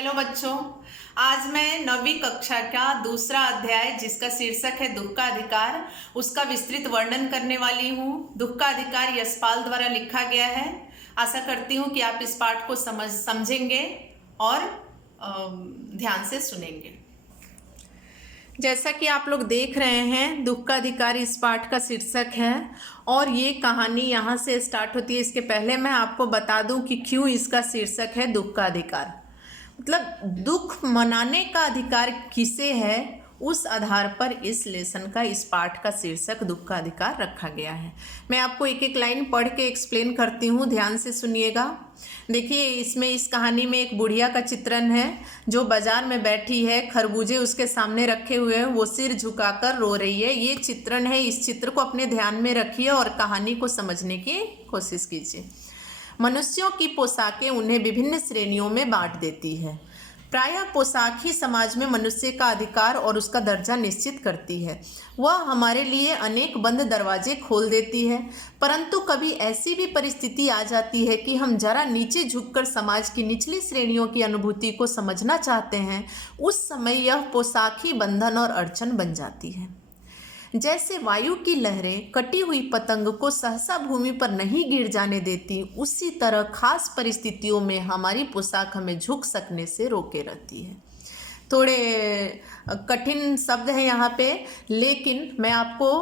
Hello बच्चों, आज मैं 9वीं कक्षा का दूसरा अध्याय जिसका शीर्षक है दुख का अधिकार, उसका विस्तृत वर्णन करने वाली हूँ। दुख का अधिकार यशपाल द्वारा लिखा गया है। आशा करती हूँ कि आप इस पाठ को समझेंगे और ध्यान से सुनेंगे। जैसा कि आप लोग देख रहे हैं, दुख का अधिकार इस पाठ का शीर्षक है और ये कहानी यहाँ से स्टार्ट होती है। इसके पहले मैं आपको बता दूं कि क्यों इसका शीर्षक है दुख का अधिकार। मतलब दुख मनाने का अधिकार किसे है, उस आधार पर इस लेसन का, इस पाठ का शीर्षक दुख का अधिकार रखा गया है। मैं आपको एक एक लाइन पढ़ के एक्सप्लेन करती हूँ, ध्यान से सुनिएगा। देखिए, इसमें इस कहानी में एक बुढ़िया का चित्रण है जो बाजार में बैठी है, खरबूजे उसके सामने रखे हुए हैं, वो सिर झुकाकर रो रही है। ये चित्रण है। इस चित्र को अपने ध्यान में रखिए और कहानी को समझने की कोशिश कीजिए। मनुष्यों की पोशाकें उन्हें विभिन्न श्रेणियों में बांट देती है। प्रायः पोशाक ही समाज में मनुष्य का अधिकार और उसका दर्जा निश्चित करती है। वह हमारे लिए अनेक बंद दरवाजे खोल देती है, परंतु कभी ऐसी भी परिस्थिति आ जाती है कि हम जरा नीचे झुककर समाज की निचली श्रेणियों की अनुभूति को समझना चाहते हैं। उस समय यह पोशाक ही बंधन और अड़चन बन जाती है। जैसे वायु की लहरें कटी हुई पतंग को सहसा भूमि पर नहीं गिर जाने देती, उसी तरह खास परिस्थितियों में हमारी पोशाक हमें झुक सकने से रोके रहती है। थोड़े कठिन शब्द हैं यहाँ पे, लेकिन मैं आपको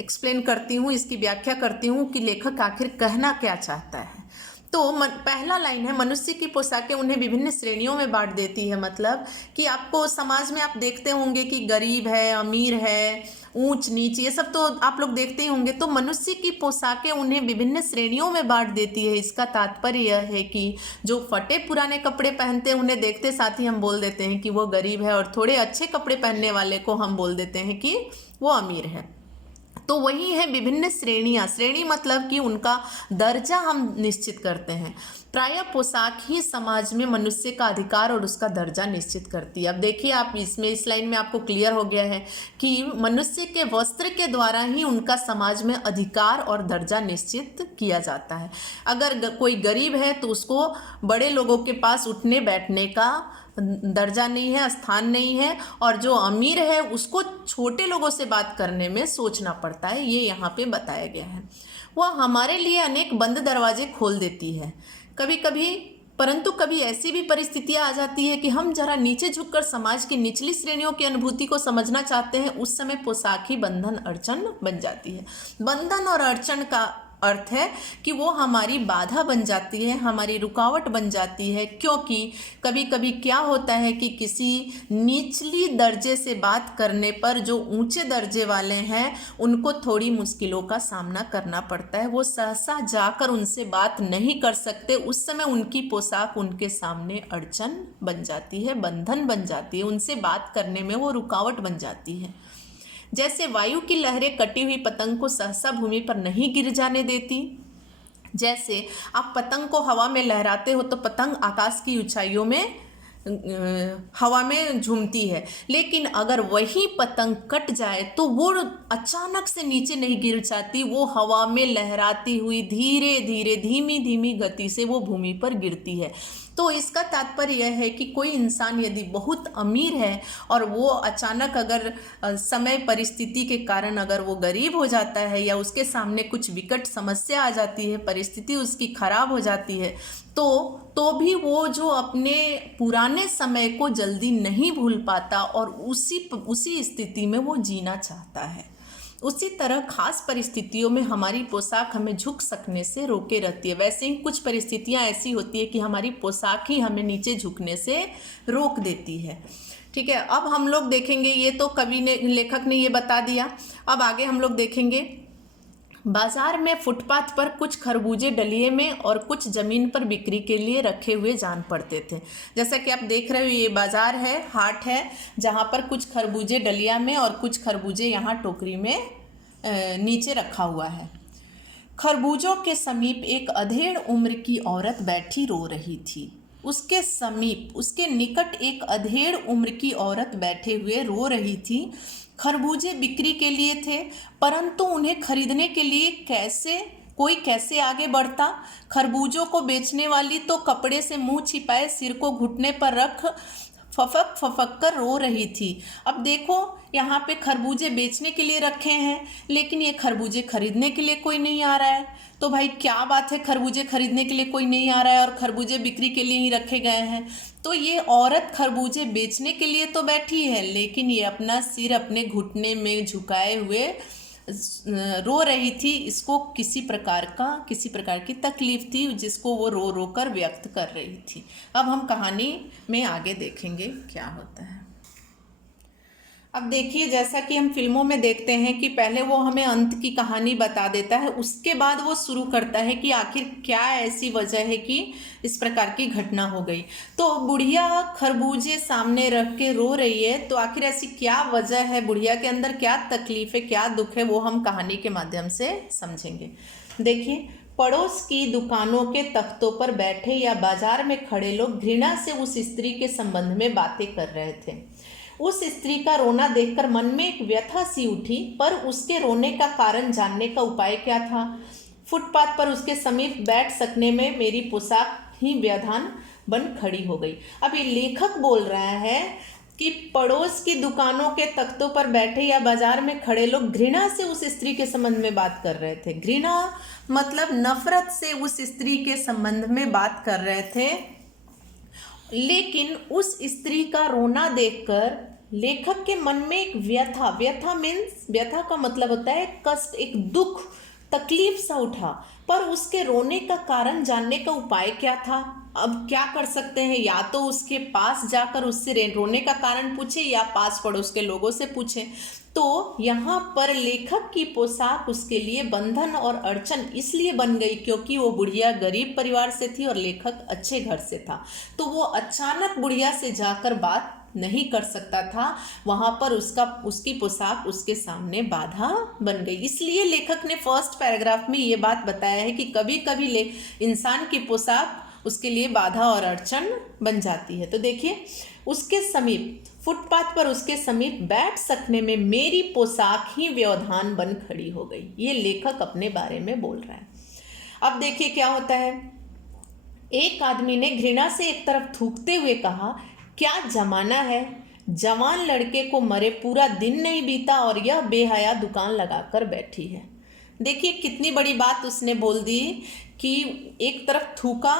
एक्सप्लेन करती हूँ, इसकी व्याख्या करती हूँ कि लेखक आखिर कहना क्या चाहता है। तो पहला लाइन है, मनुष्य की पोशाकें उन्हें विभिन्न श्रेणियों में बांट देती है। मतलब कि आपको समाज में आप देखते होंगे कि गरीब है, अमीर है, ऊंच नीच, ये सब तो आप लोग देखते ही होंगे। तो मनुष्य की पोशाकें उन्हें विभिन्न श्रेणियों में बांट देती है। इसका तात्पर्य यह है कि जो फटे पुराने कपड़े पहनते हैं उन्हें देखते साथ ही हम बोल देते हैं कि वो गरीब है, और थोड़े अच्छे कपड़े पहनने वाले को हम बोल देते हैं कि वो अमीर है। तो वही है विभिन्न श्रेणियाँ। श्रेणी मतलब कि उनका दर्जा हम निश्चित करते हैं। प्रायः पोशाक ही समाज में मनुष्य का अधिकार और उसका दर्जा निश्चित करती है। अब देखिए, आप इसमें इस लाइन में आपको क्लियर हो गया है कि मनुष्य के वस्त्र के द्वारा ही उनका समाज में अधिकार और दर्जा निश्चित किया जाता है। अगर कोई गरीब है तो उसको बड़े लोगों के पास उठने बैठने का दर्जा नहीं है, स्थान नहीं है, और जो अमीर है उसको छोटे लोगों से बात करने में सोचना पड़ता है। ये यहाँ पे बताया गया है। वह हमारे लिए अनेक बंद दरवाजे खोल देती है कभी कभी, परंतु कभी ऐसी भी परिस्थितियां आ जाती है कि हम जरा नीचे झुककर समाज की निचली श्रेणियों की अनुभूति को समझना चाहते हैं। उस समय पोशाक ही बंधन अड़चन बन जाती है। बंधन और अड़चन का अर्थ है कि वो हमारी बाधा बन जाती है, हमारी रुकावट बन जाती है। क्योंकि कभी कभी क्या होता है कि किसी निचली दर्जे से बात करने पर जो ऊंचे दर्जे वाले हैं उनको थोड़ी मुश्किलों का सामना करना पड़ता है। वो सहसा जाकर उनसे बात नहीं कर सकते। उस समय उनकी पोशाक उनके सामने अड़चन बन जाती है, बंधन बन जाती है, उनसे बात करने में वो रुकावट बन जाती है। जैसे वायु की लहरें कटी हुई पतंग को सहसा भूमि पर नहीं गिर जाने देती। जैसे आप पतंग को हवा में लहराते हो तो पतंग आकाश की ऊंचाइयों में हवा में झूमती है, लेकिन अगर वही पतंग कट जाए तो वो अचानक से नीचे नहीं गिर जाती, वो हवा में लहराती हुई धीरे धीरे धीमी धीमी गति से वो भूमि पर गिरती है। तो इसका तात्पर्य यह है कि कोई इंसान यदि बहुत अमीर है और वो अचानक अगर समय परिस्थिति के कारण अगर वो गरीब हो जाता है या उसके सामने कुछ विकट समस्या आ जाती है, परिस्थिति उसकी खराब हो जाती है, तो भी वो जो अपने पुराने समय को जल्दी नहीं भूल पाता और उसी स्थिति में वो जीना चाहता है। उसी तरह खास परिस्थितियों में हमारी पोशाक हमें झुक सकने से रोके रहती है। वैसे ही कुछ परिस्थितियां ऐसी होती है कि हमारी पोशाक ही हमें नीचे झुकने से रोक देती है। ठीक है, अब हम लोग देखेंगे, ये तो कवि ने, लेखक ने ये बता दिया। अब आगे हम लोग देखेंगे, बाजार में फुटपाथ पर कुछ खरबूजे डलिए में और कुछ जमीन पर बिक्री के लिए रखे हुए जान पड़ते थे। जैसा कि आप देख रहे हो, ये बाजार है, हाट है, जहाँ पर कुछ खरबूजे डलिया में और कुछ खरबूजे यहाँ टोकरी में नीचे रखा हुआ है। खरबूजों के समीप एक अधेड़ उम्र की औरत बैठी रो रही थी। उसके समीप, उसके निकट एक अधेड़ उम्र की औरत बैठे हुए रो रही थी। खरबूजे बिक्री के लिए थे, परंतु उन्हें खरीदने के लिए कैसे कोई कैसे आगे बढ़ता। खरबूजों को बेचने वाली तो कपड़े से मुंह छिपाए सिर को घुटने पर रख फफक फफक कर रो रही थी। अब देखो यहाँ पे खरबूजे बेचने के लिए रखे हैं, लेकिन ये खरबूजे खरीदने के लिए कोई नहीं आ रहा है। तो भाई क्या बात है, खरबूजे खरीदने के लिए कोई नहीं आ रहा है और खरबूजे बिक्री के लिए ही रखे गए हैं। तो ये औरत खरबूजे बेचने के लिए तो बैठी है, लेकिन ये अपना सिर अपने घुटने में झुकाए हुए रो रही थी। इसको किसी प्रकार की तकलीफ थी, जिसको वो रो रो कर व्यक्त कर रही थी। अब हम कहानी में आगे देखेंगे क्या होता है। अब देखिए, जैसा कि हम फिल्मों में देखते हैं कि पहले वो हमें अंत की कहानी बता देता है, उसके बाद वो शुरू करता है कि आखिर क्या ऐसी वजह है कि इस प्रकार की घटना हो गई। तो बुढ़िया खरबूजे सामने रख के रो रही है, तो आखिर ऐसी क्या वजह है, बुढ़िया के अंदर क्या तकलीफ है, क्या दुख है, वो हम कहानी के माध्यम से समझेंगे। देखिए, पड़ोस की दुकानों के तख्तों पर बैठे या बाजार में खड़े लोग घृणा से उस स्त्री के संबंध में बातें कर रहे थे। उस स्त्री का रोना देखकर मन में एक व्यथा सी उठी, पर उसके रोने का कारण जानने का उपाय क्या था। फुटपाथ पर उसके समीप बैठ सकने में मेरी पोशाक ही व्यवधान बन खड़ी हो गई। अब ये लेखक बोल रहा है कि पड़ोस की दुकानों के तख्तों पर बैठे या बाजार में खड़े लोग घृणा से उस स्त्री के संबंध में बात कर रहे थे। घृणा मतलब नफरत से उस स्त्री के संबंध में बात कर रहे थे, लेकिन उस स्त्री का रोना देखकर लेखक के मन में एक व्यथा का मतलब होता है कष्ट, एक दुख, तकलीफ सा उठा। पर उसके रोने का कारण जानने का उपाय क्या था। अब क्या कर सकते हैं, या तो उसके पास जाकर उससे रोने का कारण पूछे या पास पड़ोस के लोगों से पूछे। तो यहाँ पर लेखक की पोशाक उसके लिए बंधन और अड़चन इसलिए बन गई क्योंकि वो बुढ़िया गरीब परिवार से थी और लेखक अच्छे घर से था। तो वो अचानक बुढ़िया से जाकर बात नहीं कर सकता था, वहाँ पर उसकी पोशाक उसके सामने बाधा बन गई। इसलिए लेखक ने फर्स्ट पैराग्राफ में ये बात बताया है कि कभी कभी इंसान की पोशाक उसके लिए बाधा और अड़चन बन जाती है। तो देखिए, उसके समीप फुटपाथ पर उसके समीप बैठ सकने में मेरी पोशाक ही व्यवधान बन खड़ी हो गई। ये लेखक अपने बारे में बोल रहा है। अब देखिए क्या होता है। एक आदमी ने घृणा से एक तरफ थूकते हुए कहा, क्या जमाना है, जवान लड़के को मरे पूरा दिन नहीं बीता और यह बेहया दुकान लगाकर बैठी है। देखिए कितनी बड़ी बात उसने बोल दी कि एक तरफ थूका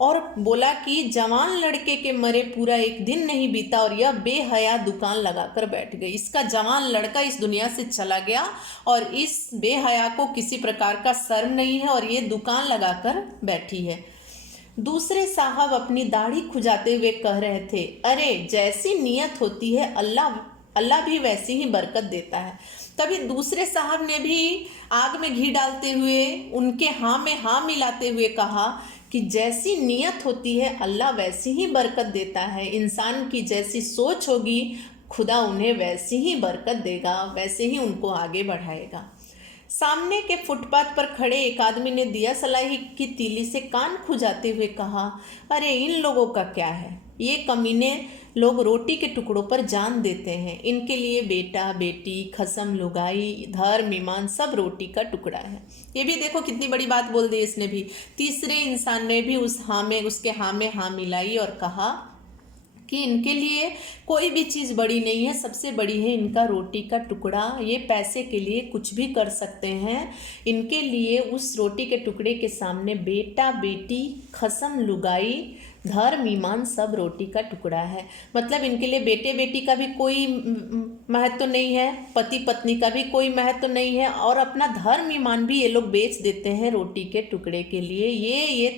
और बोला कि जवान लड़के के मरे पूरा एक दिन नहीं बीता और यह बेहया दुकान लगाकर बैठ गई। इसका जवान लड़का इस दुनिया से चला गया और इस बेहया को किसी प्रकार का शर्म नहीं है और ये दुकान लगाकर बैठी है। दूसरे साहब अपनी दाढ़ी खुजाते हुए कह रहे थे, अरे जैसी नीयत होती है अल्लाह भी वैसी ही बरकत देता है। तभी दूसरे साहब ने भी आग में घी डालते हुए उनके हाँ में हाँ मिलाते हुए कहा कि जैसी नीयत होती है अल्लाह वैसी ही बरकत देता है। इंसान की जैसी सोच होगी खुदा उन्हें वैसी ही बरकत देगा, वैसे ही उनको आगे बढ़ाएगा। सामने के फुटपाथ पर खड़े एक आदमी ने दिया सलाई की तीली से कान खुजाते हुए कहा, अरे इन लोगों का क्या है, ये कमीने लोग रोटी के टुकड़ों पर जान देते हैं। इनके लिए बेटा बेटी, खसम, लुगाई, धर्म, ईमान सब रोटी का टुकड़ा है। ये भी देखो कितनी बड़ी बात बोल दी इसने भी। तीसरे इंसान ने भी उसके हाँ में हाँ मिलाई और कहा कि इनके लिए कोई भी चीज़ बड़ी नहीं है, सबसे बड़ी है इनका रोटी का टुकड़ा। ये पैसे के लिए कुछ भी कर सकते हैं। इनके लिए उस रोटी के टुकड़े के सामने बेटा बेटी, खसम, लुगाई, धर्म, ईमान सब रोटी का टुकड़ा है। मतलब इनके लिए बेटे बेटी का भी कोई महत्व नहीं है, पति पत्नी का भी कोई महत्व नहीं है और अपना धर्म ईमान भी ये लोग बेच देते हैं रोटी के टुकड़े के लिए। ये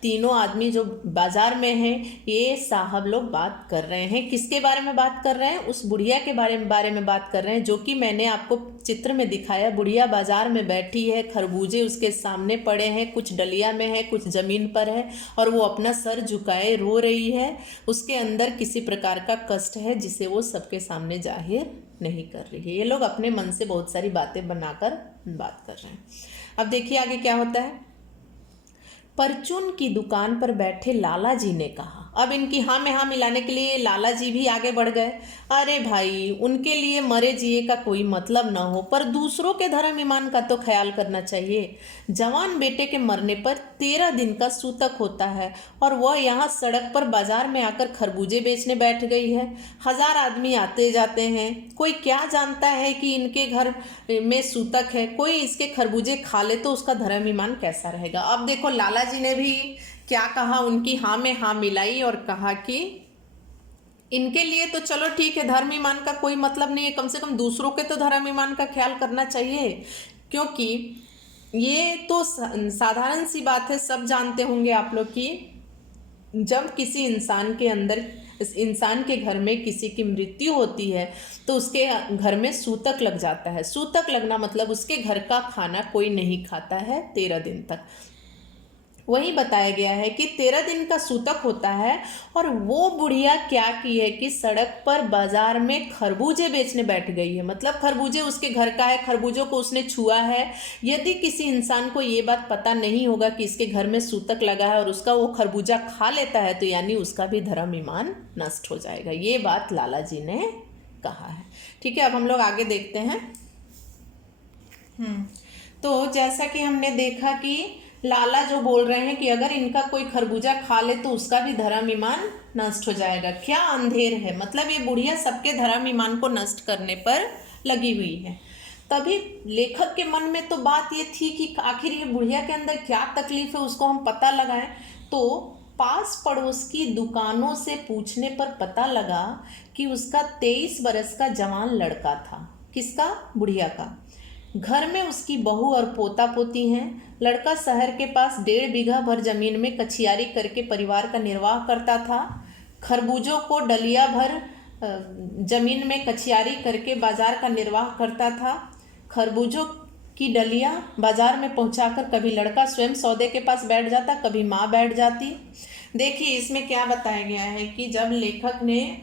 तीनों आदमी जो बाजार में हैं, ये साहब लोग बात कर रहे हैं। किसके बारे में बात कर रहे हैं? उस बुढ़िया के बारे में बात कर रहे हैं, जो कि मैंने आपको चित्र में दिखाया। बुढ़िया बाजार में बैठी है, खरबूजे उसके सामने पड़े हैं, कुछ डलिया में है, कुछ जमीन पर है और वो अपना सर झुकाए रो रही है। उसके अंदर किसी प्रकार का कष्ट है जिसे वो सबके सामने जाहिर नहीं कर रही है। ये लोग अपने मन से बहुत सारी बातें बनाकर बात कर रहे हैं। अब देखिए आगे क्या होता है। परचून की दुकान पर बैठे लाला जी ने कहा, अब इनकी हाँ में हाँ मिलाने के लिए लाला जी भी आगे बढ़ गए। अरे भाई, उनके लिए मरे जिए का कोई मतलब ना हो, पर दूसरों के धर्म ईमान का तो ख्याल करना चाहिए। जवान बेटे के मरने पर 13 दिन का सूतक होता है और वह यहाँ सड़क पर बाजार में आकर खरबूजे बेचने बैठ गई है। 1000 आदमी आते जाते हैं, कोई क्या जानता है कि इनके घर में सूतक है। कोई इसके खरबूजे खा ले तो उसका धर्म ईमान कैसा रहेगा। अब देखो लाला जी ने भी क्या कहा, उनकी हाँ में हाँ मिलाई और कहा कि इनके लिए तो चलो ठीक है, धर्म ईमान का कोई मतलब नहीं है, कम से कम दूसरों के तो धर्म ईमान का ख्याल करना चाहिए। क्योंकि ये तो साधारण सी बात है, सब जानते होंगे आप लोग कि जब किसी इंसान के अंदर, इस इंसान के घर में किसी की मृत्यु होती है तो उसके घर में सूतक लग जाता है। सूतक लगना मतलब उसके घर का खाना कोई नहीं खाता है 13 दिन तक। वही बताया गया है कि 13 दिन का सूतक होता है। और वो बुढ़िया क्या की है कि सड़क पर बाजार में खरबूजे बेचने बैठ गई है। मतलब खरबूजे उसके घर का है, खरबूजों को उसने छुआ है। यदि किसी इंसान को ये बात पता नहीं होगा कि इसके घर में सूतक लगा है और उसका वो खरबूजा खा लेता है तो यानी उसका भी धर्म ईमान नष्ट हो जाएगा। ये बात लाला जी ने कहा है। ठीक है, अब हम लोग आगे देखते हैं। तो जैसा कि हमने देखा कि लाला जो बोल रहे हैं कि अगर इनका कोई खरबूजा खा ले तो उसका भी धर्म ईमान नष्ट हो जाएगा। क्या अंधेर है, मतलब ये बुढ़िया सबके धर्म ईमान को नष्ट करने पर लगी हुई है। तभी लेखक के मन में तो बात ये थी कि आखिर ये बुढ़िया के अंदर क्या तकलीफ है, उसको हम पता लगाएं। तो पास पड़ोस की दुकानों से पूछने पर पता लगा कि उसका 23 बरस का जवान लड़का था। किसका? बुढ़िया का। घर में उसकी बहू और पोता पोती हैं। लड़का शहर के पास 1.5 बीघा भर जमीन में कछियारी करके परिवार का निर्वाह करता था। खरबूजों को डलिया भर जमीन में कछियारी करके बाजार का निर्वाह करता था। खरबूजों की डलिया बाजार में पहुंचाकर कभी लड़का स्वयं सौदे के पास बैठ जाता, कभी माँ बैठ जाती। देखिए इसमें क्या बताया गया है कि जब लेखक ने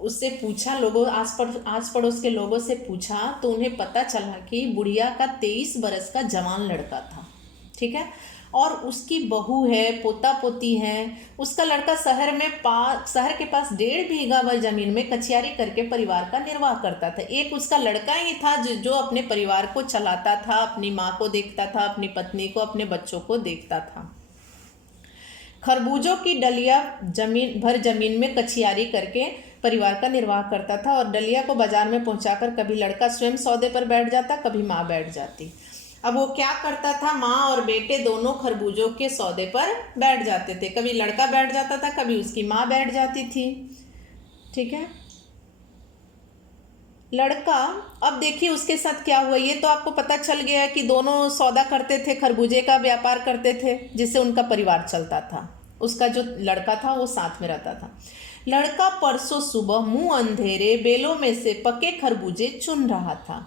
उससे पूछा, लोगों आस पड़ोस के लोगों से पूछा तो उन्हें पता चला कि बुढ़िया का 23 बरस का जवान लड़का था। ठीक है, और उसकी बहू है, पोता पोती है। उसका लड़का शहर के पास 1.5 बीघा भर जमीन में कछियारी करके परिवार का निर्वाह करता था। एक उसका लड़का ही था जो अपने परिवार को चलाता था, अपनी माँ को देखता था, अपनी पत्नी को, अपने बच्चों को देखता था। खरबूजों की डलिया जमीन में कछियारी करके परिवार का निर्वाह करता था और डलिया को बाजार में पहुंचाकर कभी लड़का स्वयं सौदे पर बैठ जाता, कभी माँ बैठ जाती। अब वो क्या करता था, माँ और बेटे दोनों खरबूजों के सौदे पर बैठ जाते थे। कभी लड़का बैठ जाता था, कभी उसकी माँ बैठ जाती थी। ठीक है, लड़का, अब देखिए उसके साथ क्या हुआ। ये तो आपको पता चल गया कि दोनों सौदा करते थे, खरबूजे का व्यापार करते थे जिससे उनका परिवार चलता था। उसका जो लड़का था वो साथ में रहता था। लड़का परसों सुबह मुंह अंधेरे बेलों में से पके खरबूजे चुन रहा था।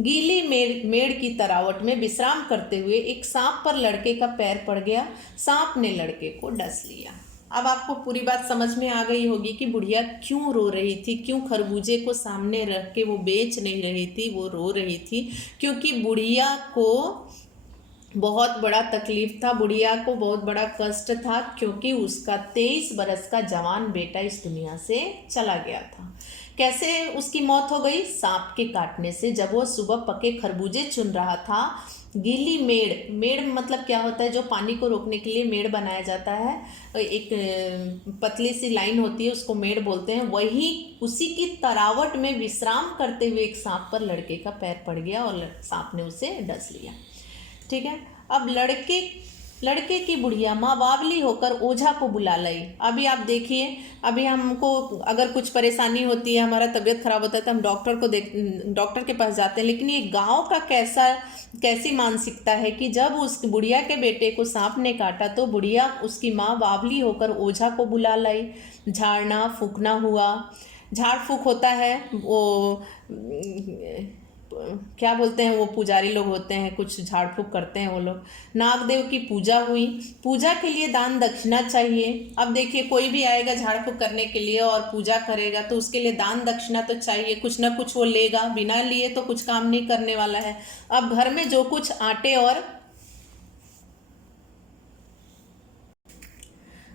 गीली मेड़ की तरावट में विश्राम करते हुए एक सांप पर लड़के का पैर पड़ गया। सांप ने लड़के को डस लिया। अब आपको पूरी बात समझ में आ गई होगी कि बुढ़िया क्यों रो रही थी, क्यों खरबूजे को सामने रख के वो बेच नहीं रही थी, वो रो रही थी। क्योंकि बुढ़िया को बहुत बड़ा तकलीफ था, बुढ़िया को बहुत बड़ा कष्ट था, क्योंकि उसका 23 बरस का जवान बेटा इस दुनिया से चला गया था। कैसे उसकी मौत हो गई? सांप के काटने से। जब वो सुबह पके खरबूजे चुन रहा था, गीली मेड़ मतलब क्या होता है, जो पानी को रोकने के लिए मेड़ बनाया जाता है, एक पतली सी लाइन होती है, उसको मेड़ बोलते हैं। वही उसी की तरावट में विश्राम करते हुए एक सांप पर लड़के का पैर पड़ गया और सांप ने उसे डस लिया। ठीक है, अब लड़के की बुढ़िया माँ बावली होकर ओझा को बुला लाई। अभी आप देखिए, अभी हमको अगर कुछ परेशानी होती है, हमारा तबीयत खराब होता है तो हम डॉक्टर के पास जाते हैं। लेकिन ये गांव का कैसी मानसिकता है कि जब उस बुढ़िया के बेटे को सांप ने काटा तो बुढ़िया उसकी माँ बावली होकर ओझा को बुला लाई। झाड़ना फूकना हुआ। झाड़ फूक होता है, वो क्या बोलते हैं, वो पुजारी लोग होते हैं, कुछ झाड़ फूक करते हैं वो लोग। नागदेव की पूजा हुई। पूजा के लिए दान दक्षिणा चाहिए। अब देखिए कोई भी आएगा झाड़ फूक करने के लिए और पूजा करेगा तो उसके लिए दान दक्षिणा तो चाहिए, कुछ ना कुछ वो लेगा, बिना लिए तो कुछ काम नहीं करने वाला है। अब घर में जो कुछ आटे और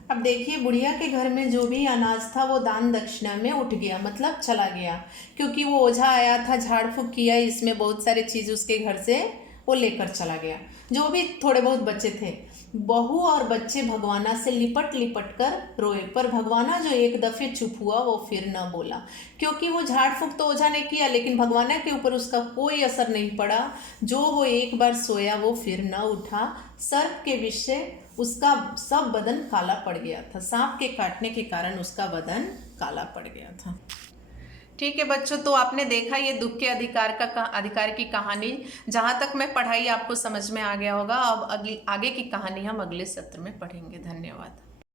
अब देखिए, बुढ़िया के घर में जो भी अनाज था वो दान दक्षिणा में उठ गया, मतलब चला गया, क्योंकि वो ओझा आया था, झाड़ फूक किया, इसमें बहुत सारे चीज़ उसके घर से वो लेकर चला गया। जो भी थोड़े बहुत बच्चे थे, बहू और बच्चे भगवाना से लिपट लिपट कर रोए, पर भगवाना जो एक दफे चुप हुआ वो फिर न बोला, क्योंकि वो झाड़ फूक तो ओझा ने किया, लेकिन भगवाना के ऊपर उसका कोई असर नहीं पड़ा। जो वो एक बार सोया वो फिर न उठा। सर्प के विष से उसका सब बदन काला पड़ गया था, सांप के काटने के कारण उसका बदन काला पड़ गया था। ठीक है बच्चों, तो आपने देखा ये दुख के अधिकार की कहानी। जहाँ तक मैं पढ़ाई आपको समझ में आ गया होगा। अब आगे की कहानी हम अगले सत्र में पढ़ेंगे। धन्यवाद।